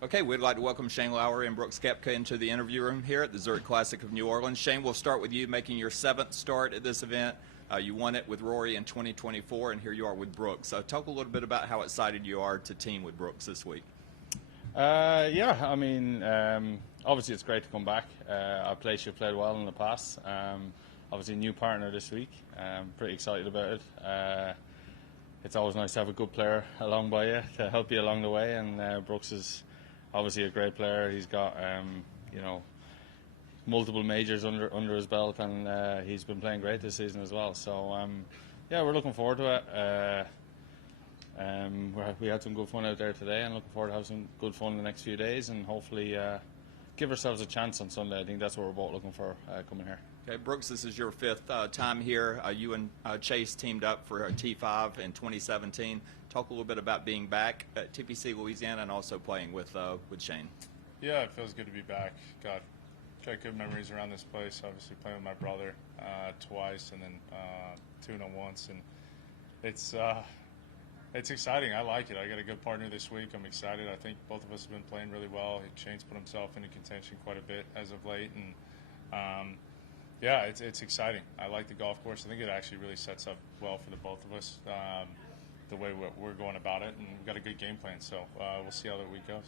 Okay, we'd like to welcome Shane Lowry and Brooks Koepka into the interview room here at the Zurich Classic of New Orleans. Shane, we'll start with you making your 7th start at this event. You won it with Rory in 2024, and here you are with Brooks. Talk a little bit about how excited you are to team with Brooks this week. Yeah, I mean, obviously it's great to come back. Our place you've played well in the past. Obviously, new partner this week. Pretty excited about it. It's always nice to have a good player along by you to help you along the way, and Brooks is obviously a great player. He's got, multiple majors under his belt, and he's been playing great this season as well. So, yeah, we're looking forward to it. We had some good fun out there today, and looking forward to have some good fun the next few days, and hopefully give ourselves a chance on Sunday. I think that's what we're both looking for coming here. Okay, Brooks, this is your 5th time here. You and Chase teamed up for T5 in 2017. Talk a little bit about being back at TPC Louisiana and also playing with Shane. Yeah, it feels good to be back. Got good memories around this place. Obviously playing with my brother twice, and then tuning once, and it's exciting. I like it. I got a good partner this week. I'm excited. I think both of us have been playing really well. Shane's put himself into contention quite a bit as of late, and yeah, it's exciting. I like the golf course. I think it actually really sets up well for the both of us, the way we're going about it, and we've got a good game plan. So we'll see how the week goes.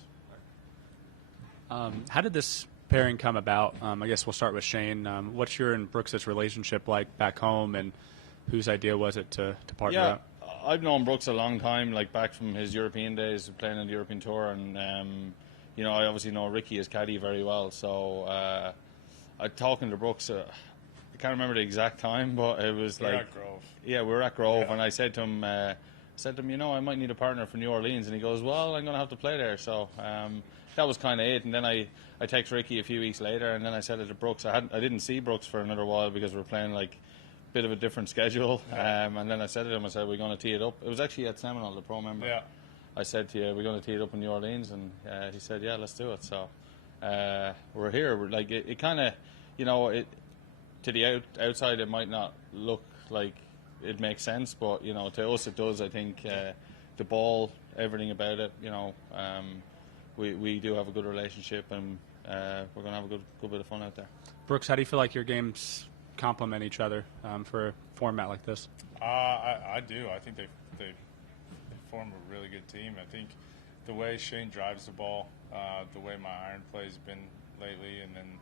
How did this pairing come about? I guess we'll start with Shane. What's your and Brooks' relationship like back home, and whose idea was it to partner up? I've known Brooks a long time, like back from his European days, playing on the European Tour, and I obviously know Ricky as caddy very well. So I talking to Brooks. I can't remember the exact time, but it was like at Grove. Yeah, we were at Grove, and I said to him, I might need a partner for New Orleans, and he goes, well, I'm going to have to play there. So that was kind of it. And then I text Ricky a few weeks later, and then I said it to Brooks. I didn't see Brooks for another while because we're playing like a bit of a different schedule. And then I said to him, we're going to tee it up. It was actually at Seminole, the pro member. Yeah. I said to you, we're going to tee it up in New Orleans, and he said, yeah, let's do it. So we're here. We're like it kind of, to the outside it might not look like it makes sense, but to us it does. I think the ball, everything about it, we do have a good relationship, and we're going to have a good bit of fun out there. Brooks, how do you feel like your games complement each other for a format like this? I do. I think they form a really good team. I think the way Shane drives the ball, the way my iron play has been lately, and then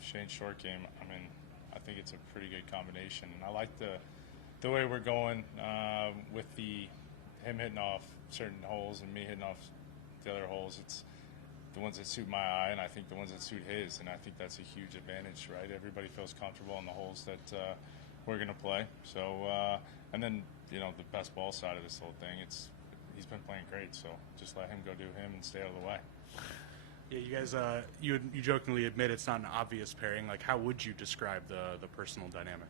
Shane's short game, I think it's a pretty good combination. And I like the way we're going with him hitting off certain holes and me hitting off the other holes. It's the ones that suit my eye, and I think the ones that suit his, and I think that's a huge advantage, right? Everybody feels comfortable on the holes that we're going to play. So, and then, the best ball side of this whole thing, he's been playing great, so just let him go do him and stay out of the way. Yeah, you guys, you jokingly admit it's not an obvious pairing. Like, how would you describe the personal dynamic?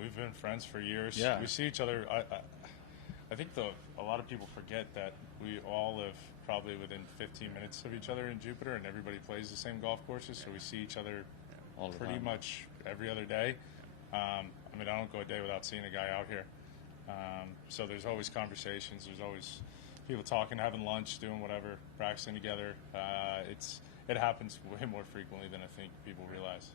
We've been friends for years. Yeah. We see each other. I think a lot of people forget that we all live probably within 15 minutes of each other in Jupiter, and everybody plays the same golf courses, so we see each other pretty much every other day. I don't go a day without seeing a guy out here. So there's always conversations. There's always people talking, having lunch, doing whatever, practicing together. It happens way more frequently than I think people realize.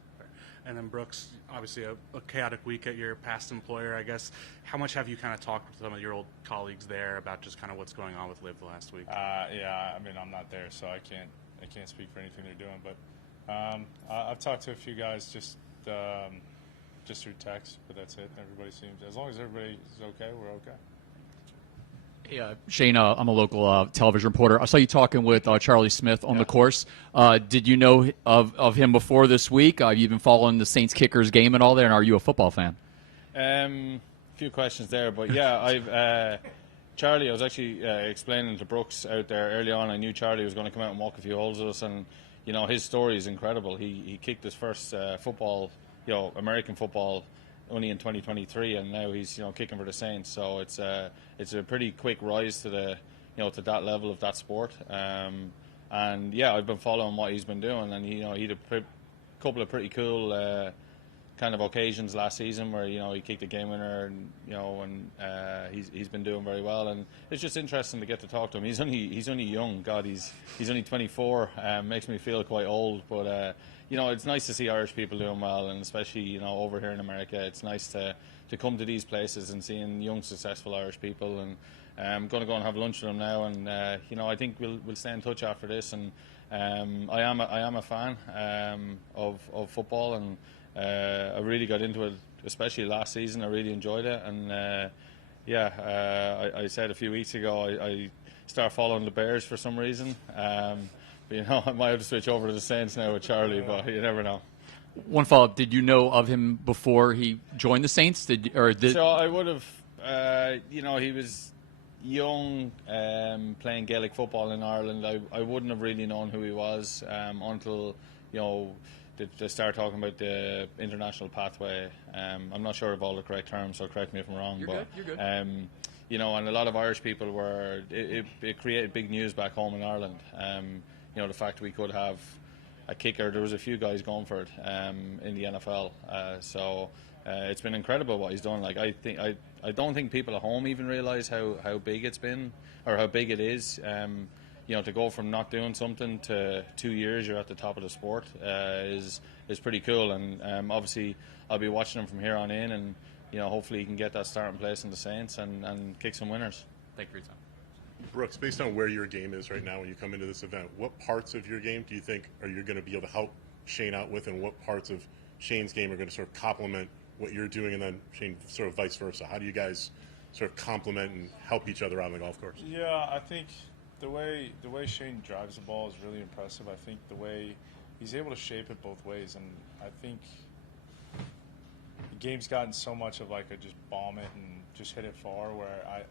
And then Brooks, obviously a chaotic week at your past employer, I guess. How much have you kind of talked with some of your old colleagues there about just kind of what's going on with Liv the last week? Yeah, I'm not there, so I can't speak for anything they're doing. But I've talked to a few guys just through text, but that's it. Everybody seems, as long as everybody is okay, we're okay. Yeah, Shane, I'm a local television reporter. I saw you talking with Charlie Smith on the course. Did you know of him before this week? You've been following the Saints kickers game and all there, and are you a football fan? A few questions there, but yeah, Charlie, I was actually explaining to Brooks out there early on. I knew Charlie was going to come out and walk a few holes with us, and his story is incredible. He kicked his first football, American football, only in 2023, and now he's kicking for the Saints. So it's a pretty quick rise to the to that level of that sport. And yeah, I've been following what he's been doing, and he had a couple of pretty cool kind of occasions last season where he kicked a game winner, and he's been doing very well, and it's just interesting to get to talk to him. He's only young. God, he's only 24. Makes me feel quite old, but it's nice to see Irish people doing well, and especially over here in America, it's nice to come to these places and seeing young successful Irish people. And I'm going to go and have lunch with them now, and I think we'll stay in touch after this. And I am a fan of football, and I really got into it, especially last season. I really enjoyed it, and I said a few weeks ago I started following the Bears for some reason. But I might have to switch over to the Saints now with Charlie, but you never know. One follow-up: did you know of him before he joined the Saints? So I would have, he was young, playing Gaelic football in Ireland. I wouldn't have really known who he was until they start talking about the international pathway. I'm not sure of all the correct terms, so correct me if I'm wrong. You're good. And a lot of Irish people it created big news back home in Ireland. The fact we could have a kicker. There was a few guys going for it in the NFL. So it's been incredible what he's done. Like I don't think people at home even realise how big it's been or how big it is. To go from not doing something to 2 years you're at the top of the sport is pretty cool. And obviously I'll be watching him from here on in, and hopefully he can get that starting place in the Saints and kick some winners. Thank you for your time. Brooks, based on where your game is right now when you come into this event, what parts of your game do you think are you going to be able to help Shane out with, and what parts of Shane's game are going to sort of complement what you're doing, and then Shane sort of vice versa? How do you guys sort of complement and help each other out on the golf course? Yeah, I think the way Shane drives the ball is really impressive. I think the way he's able to shape it both ways, and I think the game's gotten so much of like a just bomb it and just hit it far, where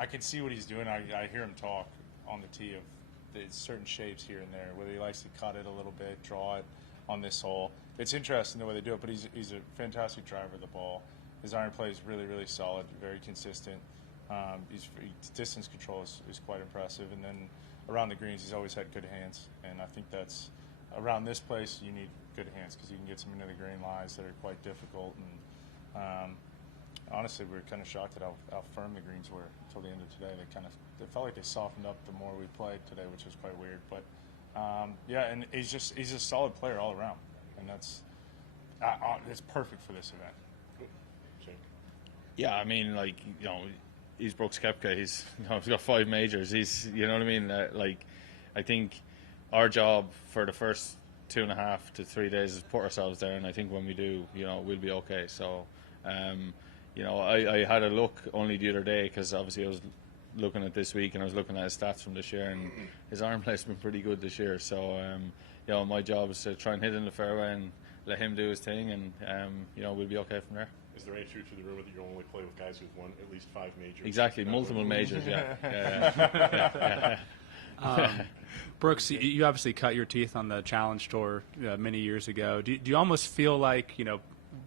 I can see what he's doing. I hear him talk on the tee of the certain shapes here and there, whether he likes to cut it a little bit, draw it on this hole. It's interesting the way they do it, but he's a fantastic driver of the ball. His iron play is really, really solid, very consistent. His distance control is quite impressive, and then around the greens he's always had good hands, and I think that's around this place you need good hands because you can get some into the green lies that are quite difficult. And honestly, we were kind of shocked at how firm the greens were until the end of today. They felt like they softened up the more we played today, which was quite weird. But and he's a solid player all around, and that's it's perfect for this event. Yeah, I mean, he's Brooks Koepka. He's got 5 majors. He's, you know what I mean. I think our job for the first 2.5 to 3 days is put ourselves there, and I think when we do, we'll be okay. So. I had a look only the other day because obviously I was looking at this week and I was looking at his stats from this year, and his iron play's been pretty good this year. So, my job is to try and hit in the fairway and let him do his thing, and we'll be okay from there. Is there any truth to the rumor that you only play with guys who've won at least 5 majors? Exactly, multiple majors. Brooks, you obviously cut your teeth on the Challenge Tour many years ago. Do you almost feel like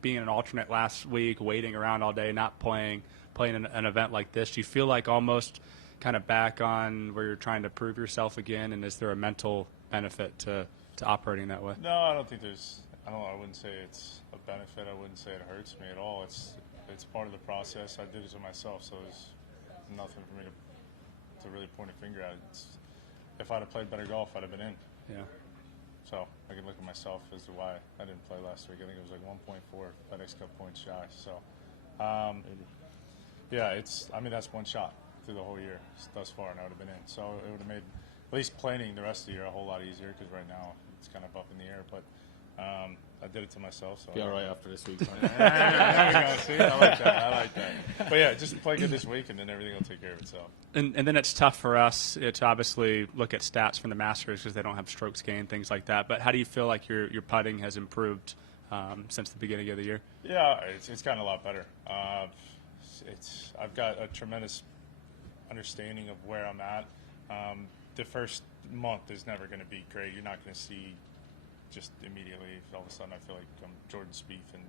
being an alternate last week, waiting around all day, not playing an event like this, do you feel like almost kind of back on where you're trying to prove yourself again? And is there a mental benefit to operating that way? No, I don't think there's. I wouldn't say it's a benefit. I wouldn't say it hurts me at all. It's part of the process. I did it to myself, so there's nothing for me to really point a finger at. If I'd have played better golf, I'd have been in. Yeah. So I can look at myself as to why I didn't play last week. I think it was like 1.4 FedEx Cup points shy. So, that's one shot through the whole year thus far, and I would have been in. So it would have made at least planning the rest of the year a whole lot easier, because right now it's kind of up in the air. But I did it to myself. So be all right after this week. See, I like that. But yeah, just play good this week, and then everything will take care of itself. And then it's tough for us to obviously look at stats from the Masters because they don't have strokes gained, things like that. But how do you feel like your putting has improved since the beginning of the year? Yeah, it's gotten a lot better. I've got a tremendous understanding of where I'm at. The first month is never going to be great. You're not going to see just immediately, all of a sudden, I feel like I'm Jordan Spieth in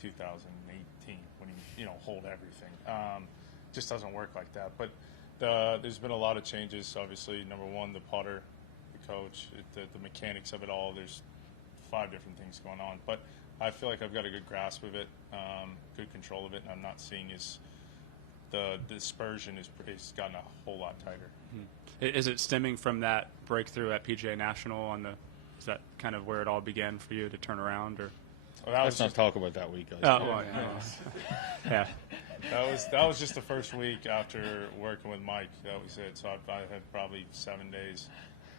2018 when you hold everything. Just doesn't work like that. But there's been a lot of changes. Obviously, number one, the putter, the coach, the mechanics of it all. There's 5 different things going on. But I feel like I've got a good grasp of it, good control of it, and I'm not seeing the dispersion has gotten a whole lot tighter. Is it stemming from that breakthrough at PGA National is that kind of where it all began for you to turn around, or? Well, Let's not talk about that week, guys. Oh, well, yeah. That was just the first week after working with Mike that we said. So I had probably 7 days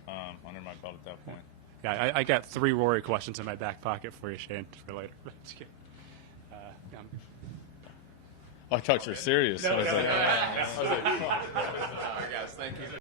under my belt at that point. Yeah, I got 3 Rory questions in my back pocket for you, Shane, for later. Just kidding. I thought you were serious. I was like, All right, guys, thank you.